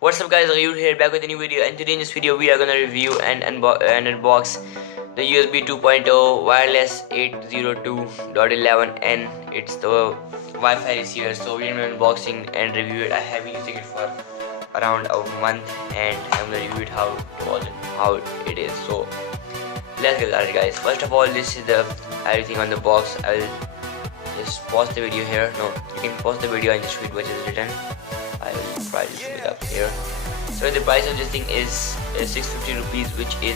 What's up guys, Ryu here back with a new video, and today in this video we are gonna review and unbox the USB 2.0 wireless 802.11n. It's the Wi-Fi receiver, so we're gonna unboxing and review it. I have been using it for around a month and I'm gonna review it how it is. So let's get started guys. First of all, this is the everything on the box. I will just pause the video here. No, you can pause the video and just read what is written. I will try to zoom it up here. So the price of this thing is 650 rupees, which is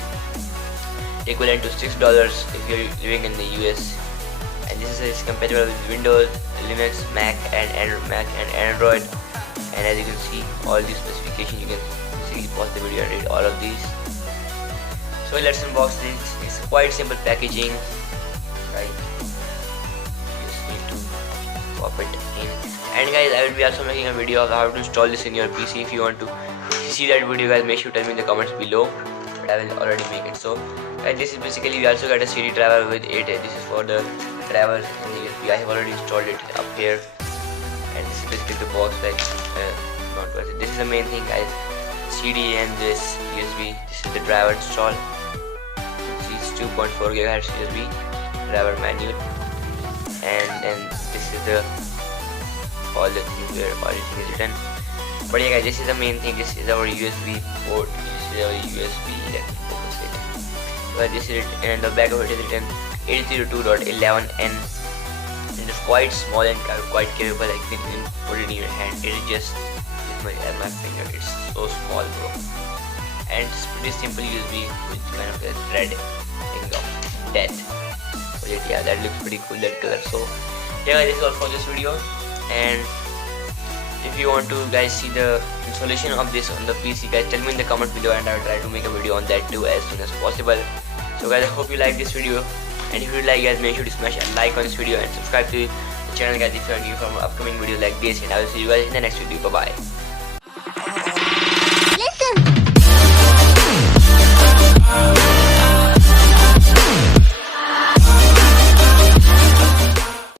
equivalent to $6 if you're living in the US. And this is compatible with Windows, Linux, Mac and Android. And as you can see, all these specifications, you can see, pause the video and read all of these. So let's unbox this. It's quite simple packaging, right? Just need to pop it in. And guys, I will be also making a video of how to install this in your PC. If you want to see that video guys, make sure to tell me in the comments below, but I will already make it. So guys, this is basically, we also got a CD driver with it. This is for the drivers in the USB. I have already installed it up here, and this is basically the box. Like this is the main thing guys, CD and this USB. This is the driver install. See, it's 2.4 GHz USB driver manual, and then this is the all the things where everything is written. But yeah guys, this is the main thing. This is our USB port. This is our USB. Let me focus it. But this is it, and the back of it is written 802.11n, and it's quite small and quite capable. Like you can put it in your hand. It is just my finger. It's so small, bro. And it's pretty simple USB with kind of a red thing of death. But yeah, that looks pretty cool, that color. So yeah guys, this is all for this video. And if you want to guys see the installation of this on the PC guys, tell me in the comment below and I will try to make a video on that too as soon as possible. So guys, I hope you like this video, and if you like guys, make sure to smash a like on this video and subscribe to the channel guys if you are new from upcoming videos like this, and I will see you guys in the next video. Bye bye.